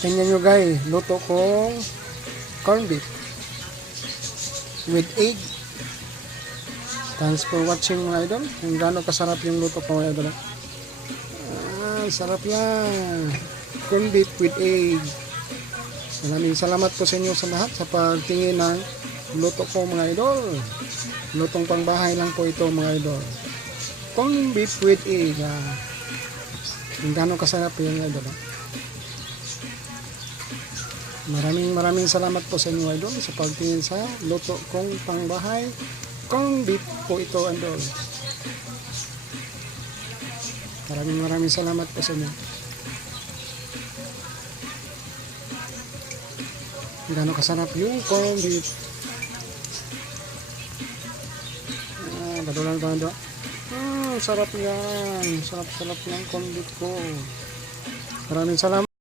Tingnan nyo guys, luto kong corned beef with egg. Thanks for watching mga idol. Kung gaano kasarap yung luto ko mga idol. Sarap yan. Corned beef with egg. Maraming salamat po sa inyo sa lahat sa pagtingin ng luto ko mga idol. Lutong pangbahay lang po ito mga idol. Corned beef with egg. Kung gaano kasarap yung idol. Maraming salamat po sa inyo idol sa pagtingin sa luto kong pangbahay. Corned beef po ito idol. Maraming salamat po sa inyo. Gano'ng kasarap yung corned beef. Badulan ba ito? Sarap yan. Sarap ng corned beef ko. Maraming salamat.